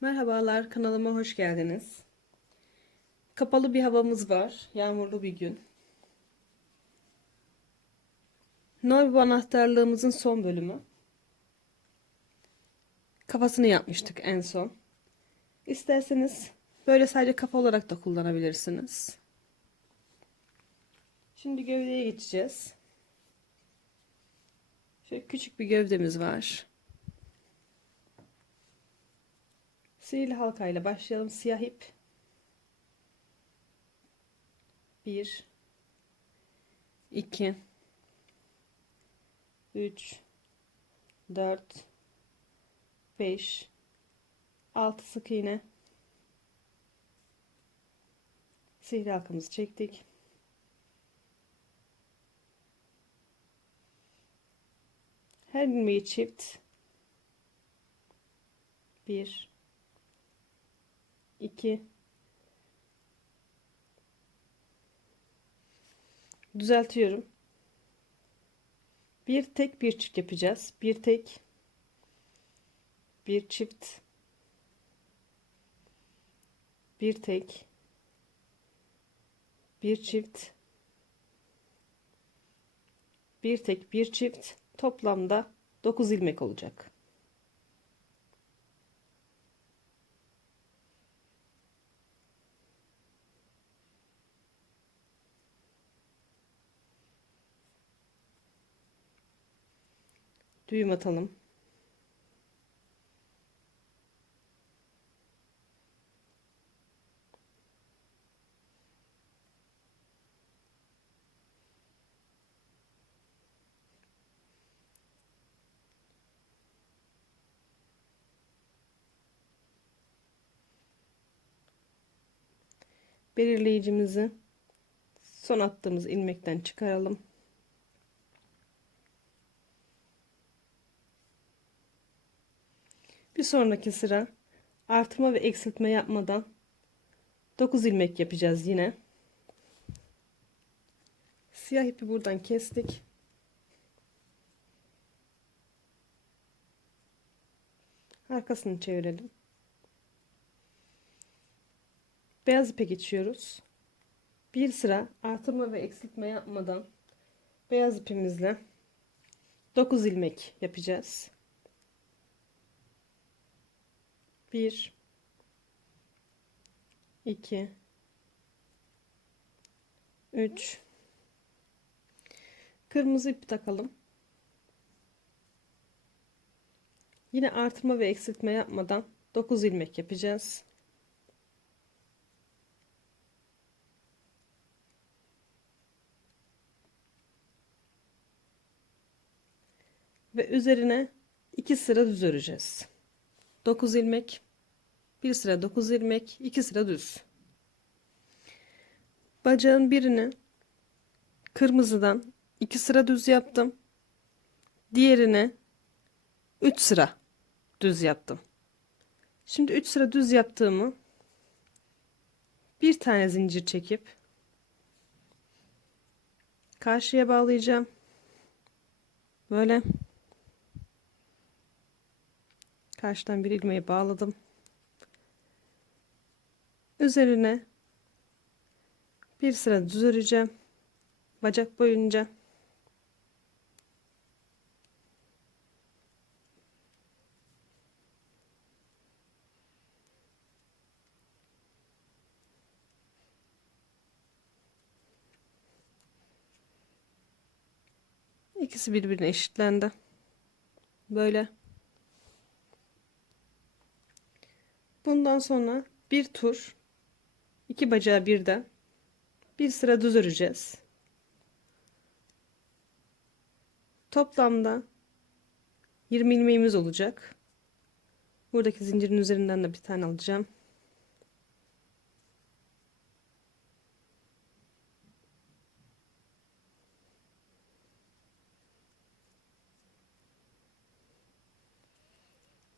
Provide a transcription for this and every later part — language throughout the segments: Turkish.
Merhabalar, kanalıma hoş geldiniz. Kapalı bir havamız var, yağmurlu bir gün. Noibu anahtarlığımızın son bölümü. Kafasını yapmıştık en son. İsterseniz böyle sadece kafa olarak da kullanabilirsiniz. Şimdi gövdeye geçeceğiz. Şöyle küçük bir gövdemiz var. Sihirli halkayla başlayalım. Siyah ip. 1 2 3 4 5 6 sık iğne. Sihirli halkamızı çektik. Her ilmeği çift 1 2 düzeltiyorum. Bir tek bir çift yapacağız. Bir tek bir çift bir tek bir çift bir tek bir çift toplamda 9 ilmek olacak. Düğüm atalım. belirleyicimizi son attığımız ilmekten çıkaralım. Bir sonraki sıra artırma ve eksiltme yapmadan 9 ilmek yapacağız yine. Siyah ipi buradan kestik. Arkasını çevirelim. Beyaz ipe geçiyoruz. Bir sıra artırma ve eksiltme yapmadan beyaz ipimizle 9 ilmek yapacağız. 1 2 3 Kırmızı ip takalım. Yine artırma ve eksiltme yapmadan 9 ilmek yapacağız. Ve üzerine 2 sıra düz öreceğiz. 9 ilmek, bir sıra 9 ilmek, 2 sıra düz. Bacağın birini kırmızıdan 2 sıra düz yaptım. Diğerine 3 sıra düz yaptım. Şimdi 3 sıra düz yaptığımı bir tane zincir çekip karşıya bağlayacağım. Böyle karşıdan bir ilmeği bağladım. Üzerine bir sıra düz öreceğim. Bacak boyunca. İkisi birbirine eşitlendi. Böyle. Bundan sonra bir tur iki bacağı birden bir sıra düz öreceğiz. Toplamda 20 ilmeğimiz olacak. Buradaki zincirin üzerinden de bir tane alacağım.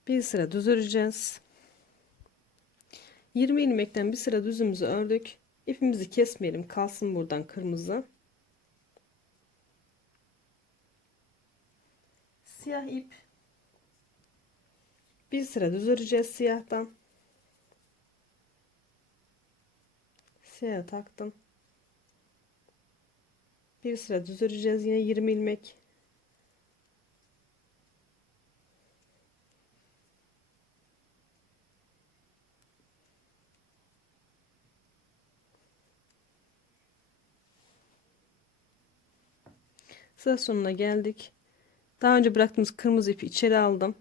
Bir sıra düz öreceğiz. 20 ilmekten bir sıra düzümüzü ördük. İpimizi kesmeyelim. Kalsın buradan kırmızı. Siyah ip. Bir sıra düz öreceğiz siyahtan. Siyaha taktım. Bir sıra düz öreceğiz yine 20 ilmek. Sıra sonuna geldik. Daha önce bıraktığımız kırmızı ipi içeri aldım.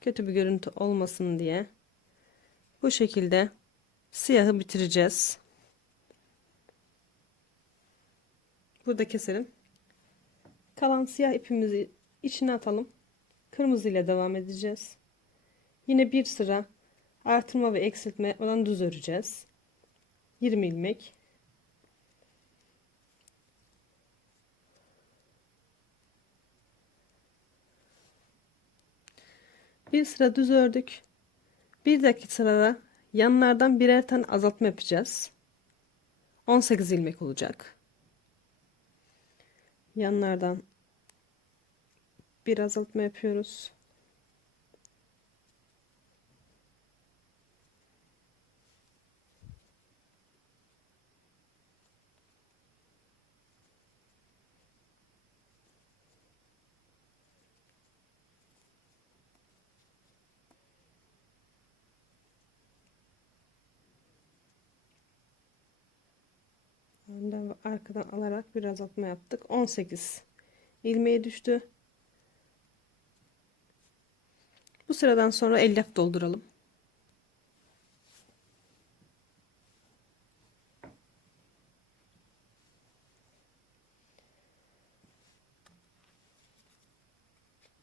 Kötü bir görüntü olmasın diye. Bu şekilde siyahı bitireceğiz. Burada keselim. Kalan siyah ipimizi içine atalım. Kırmızı ile devam edeceğiz. Yine bir sıra artırma ve eksiltme olan düz öreceğiz. 20 ilmek. Bir sıra düz ördük. Bir dahaki sırada yanlardan birer tane azaltma yapacağız. 18 ilmek olacak. Yanlardan bir azaltma yapıyoruz. Önden ve arkadan alarak bir azaltma yaptık. 18 ilmeğe düştü. Bu sıradan sonra elyaf dolduralım.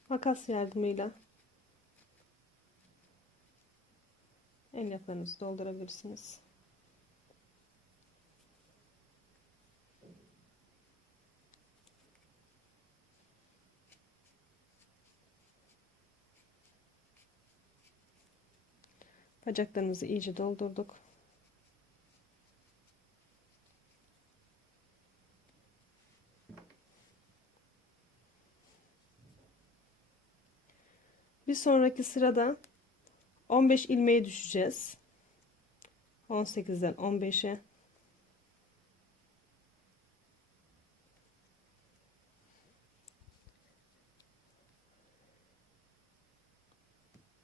Makas yardımıyla elyaflarınızı doldurabilirsiniz. Bacaklarımızı iyice doldurduk. Bir sonraki sırada 15 ilmeğe düşeceğiz. 18'den 15'e.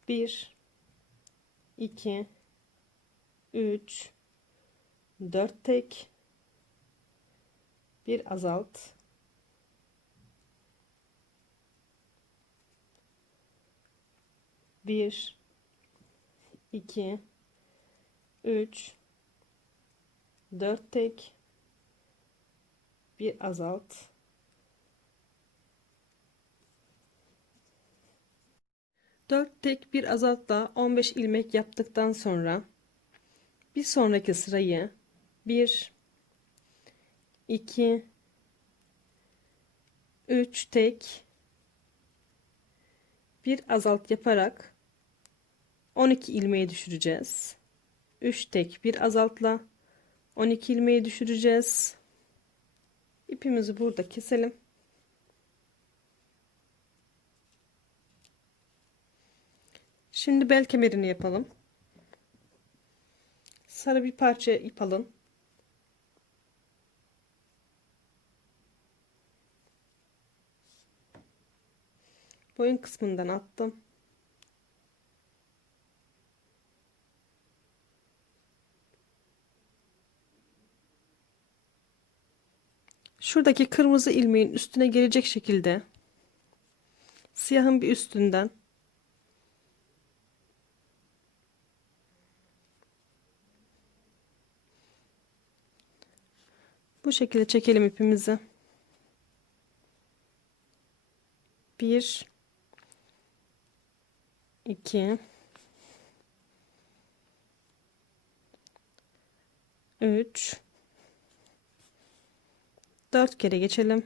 Bir, 2 3 4 tek. Bir azalt. Bir. İki. Üç. Dört tek. Bir azalt 4 tek bir azaltla 15 ilmek yaptıktan sonra bir sonraki sırayı 1 2 3 tek bir azalt yaparak 12 ilmeği düşüreceğiz. 3 tek bir azaltla 12 ilmeği düşüreceğiz. İpimizi burada keselim. Şimdi bel kemerini yapalım. Sarı bir parça ip alın. Boyun kısmından attım. Şuradaki kırmızı ilmeğin üstüne gelecek şekilde siyahın bir üstünden Bu şekilde çekelim ipimizi. Bir, iki, üç, dört kere geçelim.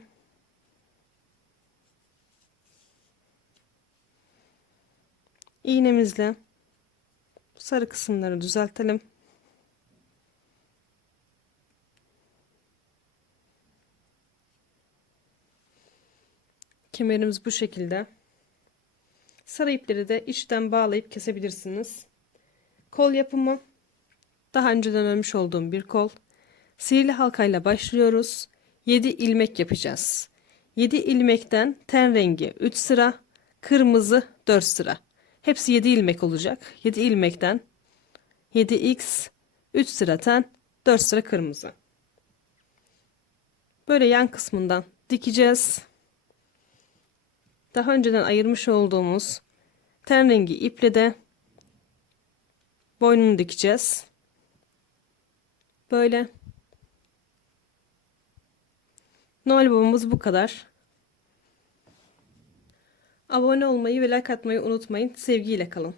İğnemizle sarı kısımları düzeltelim. Kemerimiz bu şekilde. Sarı ipleri de içten bağlayıp kesebilirsiniz. Kol yapımı Daha önceden örmüş olduğum bir kol. Sihirli halkayla başlıyoruz. 7 ilmek yapacağız. 7 ilmekten ten rengi 3 sıra, kırmızı 4 sıra. Hepsi 7 ilmek olacak. 7 ilmekten 7x 3 sıra ten, 4 sıra kırmızı. Böyle yan kısmından dikeceğiz. Daha önceden ayırmış olduğumuz ten rengi iple de boynunu dikeceğiz. Böyle. Noel babamız bu kadar. Abone olmayı ve like atmayı unutmayın. Sevgiyle kalın.